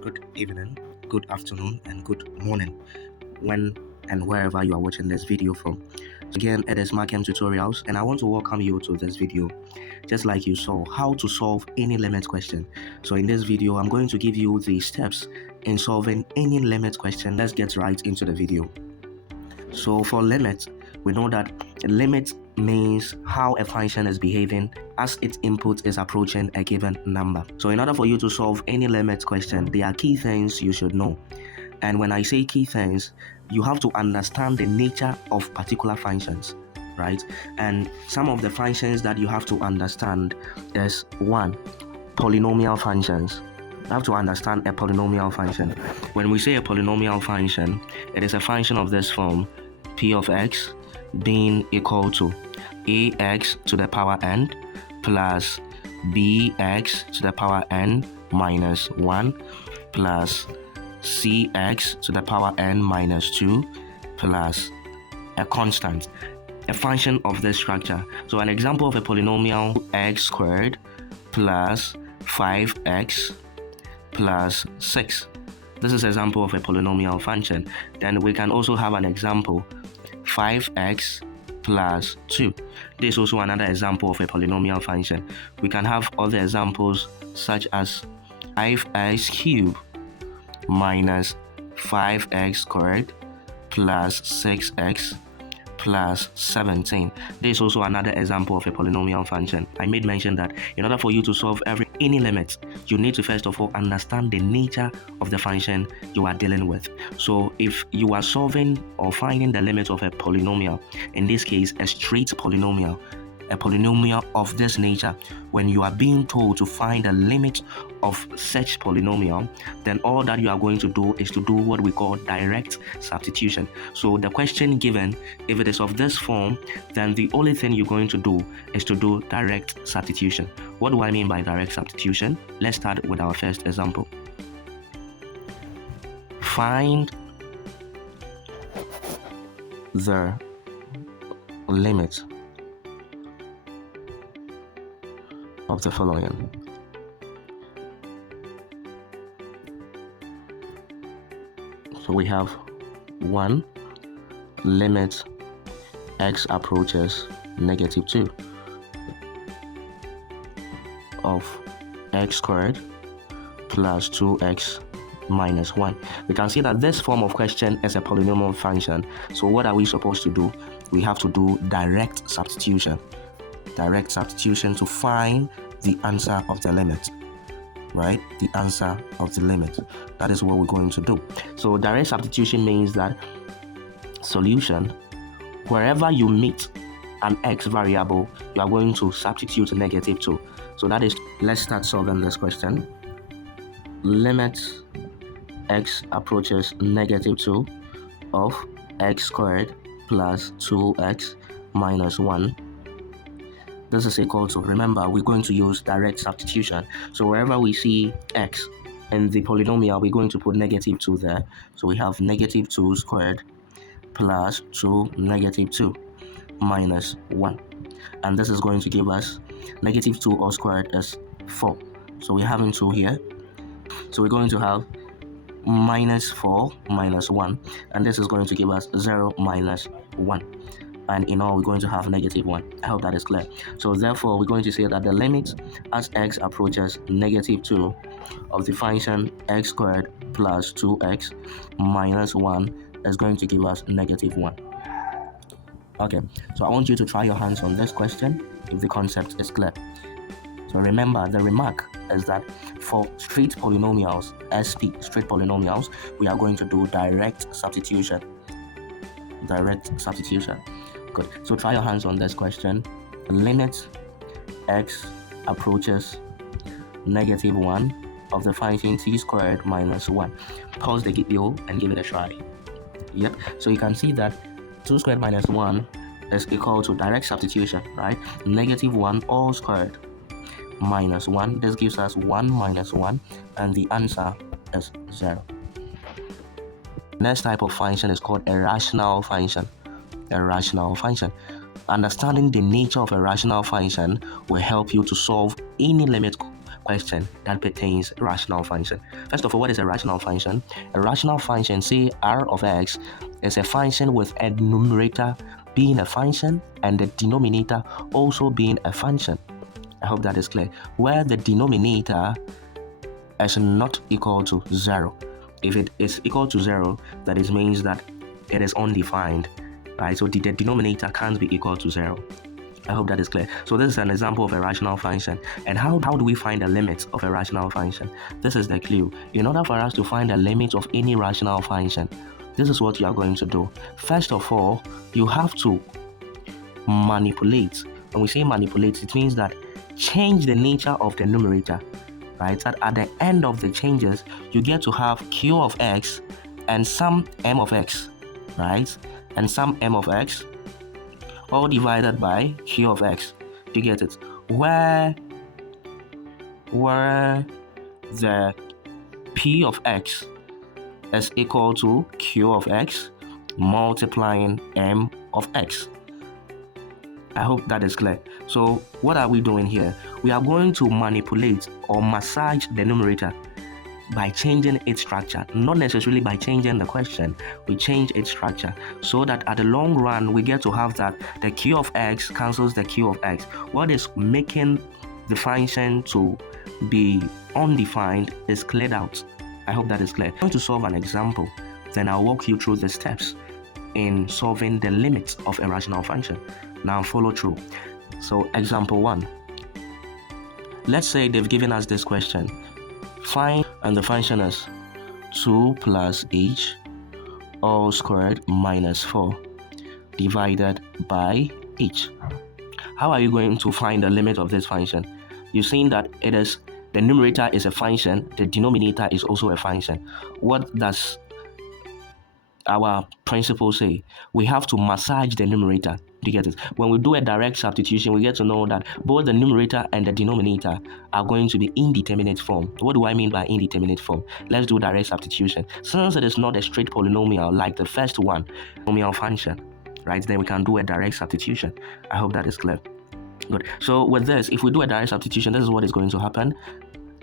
good evening, good afternoon, and good morning when and wherever you are watching this video from. Again, it is Markem Tutorials, and I want to welcome you to this video. Just like you saw, how to solve any limit question. So in this video, I'm going to give you the steps in solving any limit question. Let's get right into the video. So for limit, we know that limit means how a function is behaving as its input is approaching a given number. So in order for you to solve any limit question, there are key things you should know. And when I say key things, you have to understand the nature of particular functions, right? And some of the functions that you have to understand is 1. Polynomial functions. You have to understand a polynomial function. When we say a polynomial function, it is a function of this form: p of x being equal to ax to the power n plus bx to the power n minus 1 plus cx to the power n minus 2 plus a constant, a function of this structure. So an example of a polynomial: x squared plus 5x plus 6. This is an example of a polynomial function. Then we can also have an example: 5x plus 2. This is also another example of a polynomial function. We can have other examples such as 5x cubed minus 5x squared plus 6x plus 17. This is also another example of a polynomial function. I made mention that in order for you to solve any limit, you need to first of all understand the nature of the function you are dealing with. So if you are solving or finding the limit of a polynomial, in this case a straight polynomial, a polynomial of this nature, when you are being told to find the limit of such polynomial, then all that you are going to do is to do what we call direct substitution. So the question given, if it is of this form, then the only thing you're going to do is to do direct substitution. What do I mean by direct substitution? Let's start with our first example. Find the limit of the following. So we have 1, limit x approaches negative 2 of x squared plus 2x minus 1. We can see that this form of question is a polynomial function. So what are we supposed to do? We have to do direct substitution. Direct substitution to find the answer of the limit, right? The answer of the limit. That is what we're going to do. So direct substitution means that solution, wherever you meet an x variable, you are going to substitute negative 2. So that is, let's start solving this question. Limit x approaches negative 2 of x squared plus 2x minus 1. This is equal to, remember, we're going to use direct substitution. So wherever we see x in the polynomial, we're going to put negative 2 there. So we have negative 2 squared plus 2 negative 2 minus 1. And this is going to give us negative 2 all squared is 4. So we're having 2 here. So we're going to have minus 4 minus 1. And this is going to give us 0 minus 1. And in all, we're going to have negative 1. I hope that is clear. So therefore, we're going to say that the limit as x approaches negative 2 of the function x squared plus 2x minus 1 is going to give us negative 1. Okay, so I want you to try your hands on this question if the concept is clear. So remember, the remark is that for straight polynomials, SP, straight polynomials, we are going to do direct substitution. Direct substitution. Good. So try your hands on this question. Limit x approaches negative 1 of the function t squared minus 1. Pause the video and give it a try. Yep. So you can see that 2 squared minus 1 is equal to direct substitution, right? Negative 1 all squared minus 1. This gives us 1 minus 1, and the answer is 0. Next type of function is called a rational function. A rational function. Understanding the nature of a rational function will help you to solve any limit question that pertains rational function. First of all, what is a rational function? A rational function, say r of x, is a function with a numerator being a function and the denominator also being a function. I hope that is clear. Where the denominator is not equal to 0. If it is equal to 0, that is means that it is undefined, right? So the denominator can't be equal to 0. I hope that is clear. So this is an example of a rational function. And how do we find the limits of a rational function? This is the clue. In order for us to find the limit of any rational function, this is what you are going to do. First of all, you have to manipulate. When we say manipulate, it means that change the nature of the numerator, right? That at the end of the changes, you get to have q of x and some m of x, right? And some m of x, all divided by q of x. Do you get it? Where the p of x is equal to q of x multiplying m of x. I hope that is clear. So what are we doing here? We are going to manipulate or massage the numerator by changing its structure, not necessarily by changing the question. We change its structure so that at the long run we get to have that the q of x cancels the q of x. What is making the function to be undefined is cleared out. I hope that is clear. I'm going to solve an example, then I'll walk you through the steps in solving the limits of a rational function. Now follow through. So example 1. Let's say they've given us this question. Find, and the function is 2 plus h all squared minus 4 divided by h. How are you going to find the limit of this function? You've seen that it is the numerator is a function, the denominator is also a function. What does our principle say? We have to massage the numerator. Do you get it? When we do a direct substitution, we get to know that both the numerator and the denominator are going to be indeterminate form. What do I mean by indeterminate form? Let's do direct substitution. Since it is not a straight polynomial like the first one, polynomial function, right? Then we can do a direct substitution. I hope that is clear. Good. So with this, if we do a direct substitution, this is what is going to happen.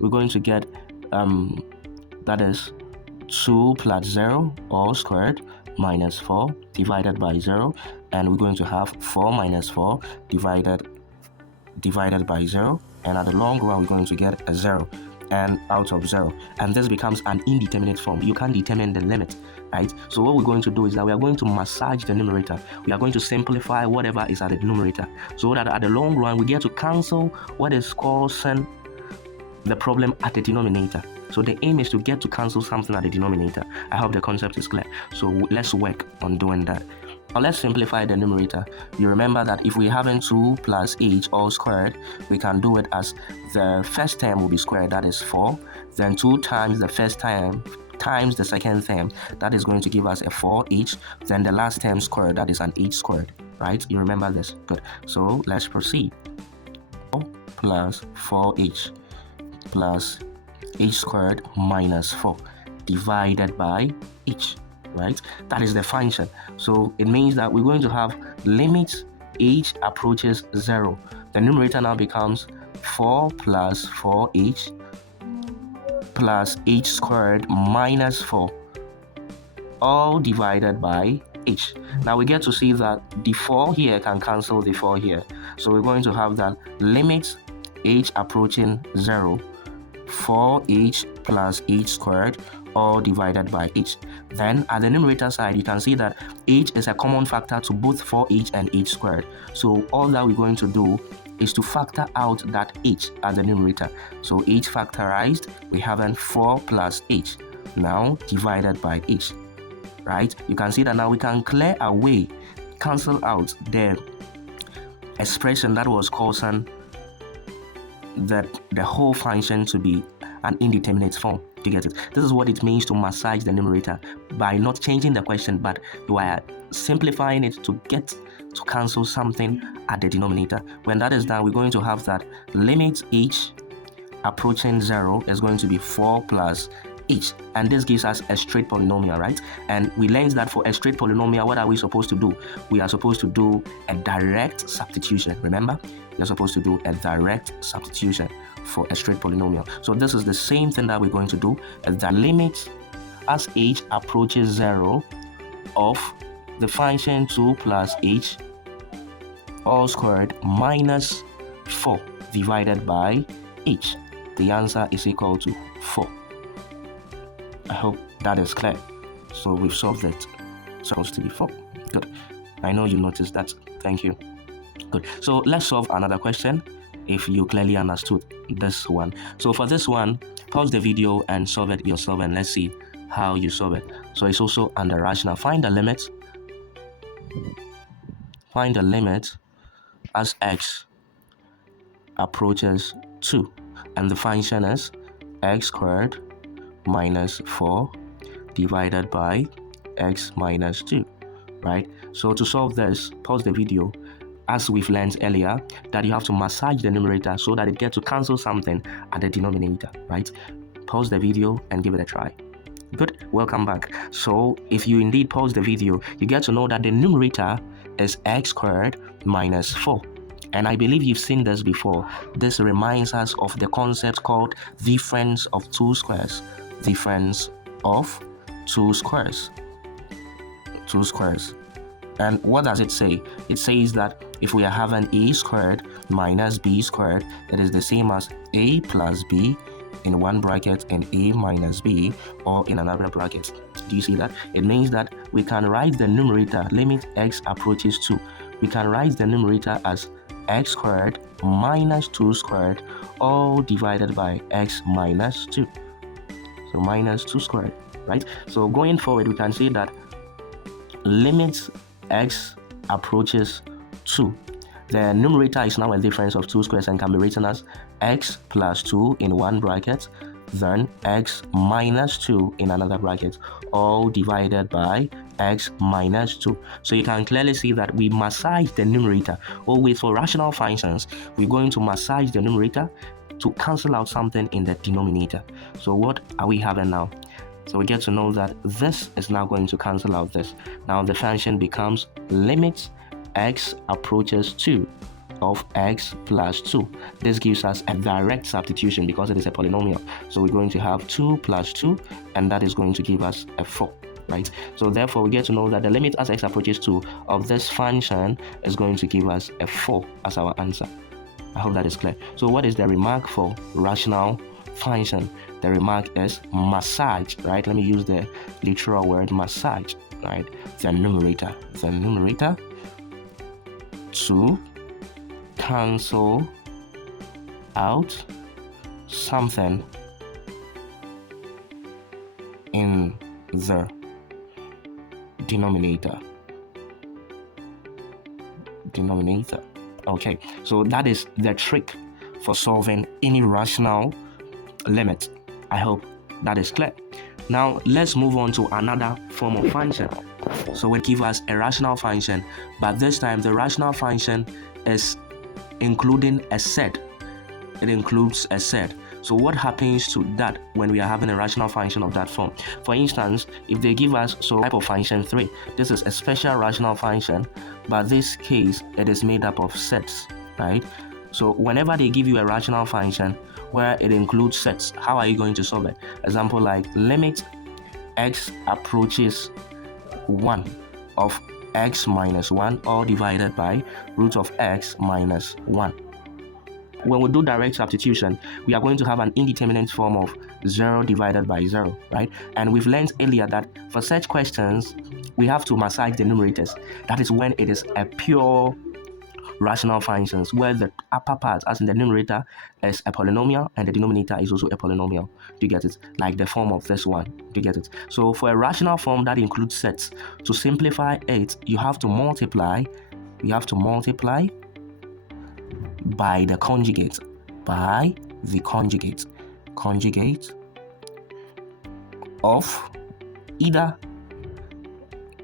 We're going to get that is 2 plus 0 all squared minus 4 divided by 0, and we're going to have 4 minus 4 divided by 0, and at the long run we're going to get a 0 and out of 0, and this becomes an indeterminate form. You can't determine the limit, right? So what we're going to do is that we are going to massage the numerator. We are going to simplify whatever is at the numerator so that at the long run we get to cancel what is causing the problem at the denominator. So the aim is to get to cancel something at the denominator. I hope the concept is clear. So let's work on doing that. Now let's simplify the numerator. You remember that if we have 2 plus h all squared, we can do it as the first term will be squared, that is 4. Then 2 times the first term times the second term, that is going to give us a 4h. Then the last term squared, that is an h squared, right? You remember this? Good. So let's proceed. 4 plus 4h plus h squared minus 4 divided by h, right? That is the function. So it means that we're going to have limit h approaches 0. The numerator now becomes 4 plus 4h plus h squared minus 4 all divided by h. Now we get to see that the 4 here can cancel the 4 here. So we're going to have that limit h approaching 0, 4h plus h squared all divided by h. Then at the numerator side, you can see that h is a common factor to both 4h and h squared. So all that we're going to do is to factor out that h at the numerator. So h factorized, we have 4 plus h now divided by h, right? You can see that now we can clear away, cancel out the expression that was causing the whole function to be an indeterminate form. Do you get it? This is what it means to massage the numerator by not changing the question, but you are simplifying it to get to cancel something at the denominator. When that is done, we're going to have that limit h approaching 0 is going to be 4 plus h, and this gives us a straight polynomial, right? And we learned that for a straight polynomial, what are we supposed to do? We are supposed to do a direct substitution. Remember, you're supposed to do a direct substitution. for a straight polynomial. So this is the same thing that we're going to do, is the limit as h approaches 0 of the function 2 plus h all squared minus 4 divided by h. The answer is equal to 4. I hope that is clear. So we've solved it. Supposed to be 4. Good. I know you noticed that. Thank you. Good. So let's solve another question if you clearly understood this one. So for this one, pause the video and solve it yourself, and let's see how you solve it. So it's also under rational. Find the limit. Find the limit as x approaches 2, and the function is x squared minus 4 divided by x minus 2, right? So to solve this, pause the video. As we've learned earlier, that you have to massage the numerator so that it gets to cancel something at the denominator, right? Pause the video and give it a try. Good. Welcome back. So if you indeed pause the video, you get to know that the numerator is x squared minus 4. And I believe you've seen this before. This reminds us of the concept called difference of two squares. Difference of two squares. Two squares. And what does it say? It says that if we are having a squared minus b squared, it is the same as a plus b in one bracket and a minus b, or in another bracket. Do you see that? It means that we can write the numerator, limit x approaches 2. We can write the numerator as x squared minus 2 squared, all divided by x minus 2. So minus 2 squared, right? So going forward, we can say that limit x approaches 2. The numerator is now a difference of 2 squares and can be written as x plus 2 in one bracket, then x minus 2 in another bracket, all divided by x minus 2. So you can clearly see that we massage the numerator. Always for rational functions, we're going to massage the numerator to cancel out something in the denominator. So what are we having now? So we get to know that this is now going to cancel out this. Now the function becomes limit x approaches 2 of x plus 2. This gives us a direct substitution because it is a polynomial. So we're going to have 2 plus 2, and that is going to give us a 4, right? So therefore we get to know that the limit as x approaches 2 of this function is going to give us a 4 as our answer. I hope that is clear. So what is the remark for rational function? The remark is massage, right? Let me use the literal word massage, right? The numerator to cancel out something in the denominator. Okay, so that is the trick for solving any rational limit. I hope that is clear. Now let's move on to another form of function. So it gives us a rational function, but this time the rational function is including a set. It includes a set. So what happens to that when we are having a rational function of that form? For instance, if they give us type of function 3, this is a special rational function, but this case it is made up of sets, right? So whenever they give you a rational function where it includes sets, how are you going to solve it? Example like limit x approaches 1 of x minus 1, all divided by root of x minus 1. When we do direct substitution, we are going to have an indeterminate form of 0 divided by 0, right? And we've learned earlier that for such questions, we have to massage the numerators. That is when it is a pure rational functions where the upper part, as in the numerator, is a polynomial and the denominator is also a polynomial. Do you get it? Like the form of this one. Do you get it? So for a rational form that includes sets, to simplify it, you have to multiply. By the conjugate, conjugate of either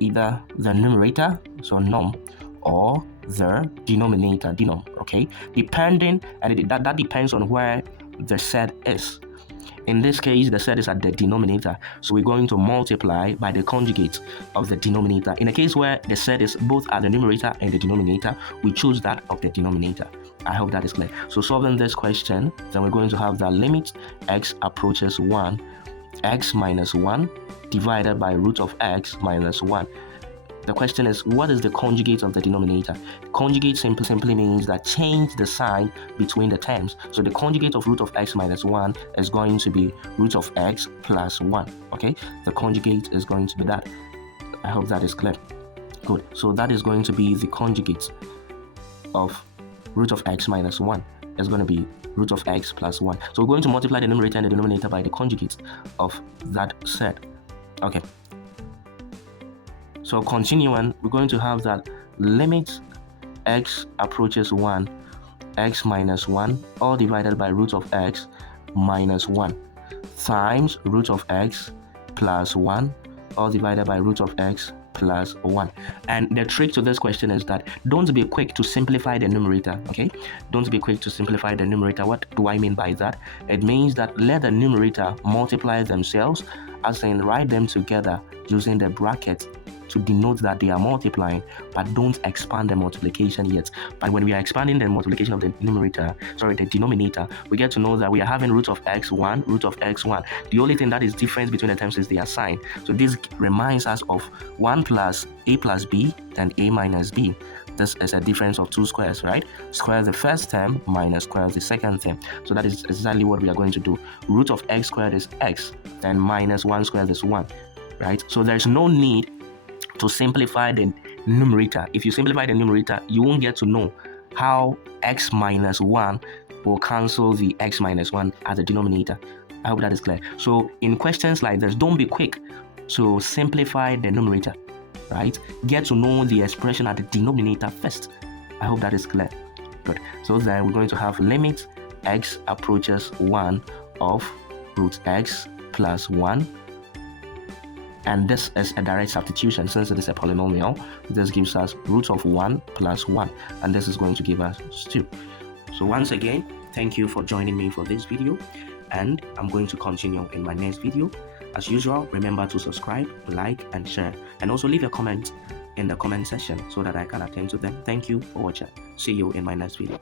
the numerator, so num, or the denominator, denom, okay? Depending, and that depends on where the set is. In this case, the set is at the denominator, so we're going to multiply by the conjugate of the denominator. In a case where the set is both at the numerator and the denominator, we choose that of the denominator. I hope that is clear. So solving this question, then we're going to have the limit x approaches 1, x minus 1 divided by root of x minus 1. The question is, what is the conjugate of the denominator? Conjugate simply means that change the sign between the terms. So the conjugate of root of x minus 1 is going to be root of x plus 1. Okay, the conjugate is going to be that. I hope that is clear. Good. So that is going to be the conjugate of root of x minus 1. Is going to be root of x plus 1. So we're going to multiply the numerator and the denominator by the conjugate of that set. Okay. So continuing, we're going to have that limit x approaches 1, x minus 1, all divided by root of x minus 1, times root of x plus 1, all divided by root of x plus 1. And the trick to this question is that don't be quick to simplify the numerator, okay? Don't be quick to simplify the numerator. What do I mean by that? It means that let the numerator multiply themselves, as in write them together using the bracket to denote that they are multiplying, but don't expand the multiplication yet. But when we are expanding the multiplication of the denominator, we get to know that we are having root of x1, root of x1. The only thing that is different between the terms is their sign. So this reminds us of 1 plus a plus b, then a minus b. This is a difference of two squares, right? Square the first term minus square the second term. So that is exactly what we are going to do. Root of x squared is x, then minus 1 squared is 1, right? So there's no need to simplify the numerator. If you simplify the numerator, you won't get to know how x minus 1 will cancel the x minus 1 as a denominator. I hope that is clear. So in questions like this, don't be quick to simplify the numerator, right? Get to know the expression at the denominator first. I hope that is clear. Good. So then we're going to have limit x approaches 1 of root x plus 1. And this is a direct substitution. Since it is a polynomial, this gives us root of 1 plus 1. And this is going to give us 2. So once again, thank you for joining me for this video. And I'm going to continue in my next video. As usual, remember to subscribe, like, and share. And also leave a comment in the comment section so that I can attend to them. Thank you for watching. See you in my next video.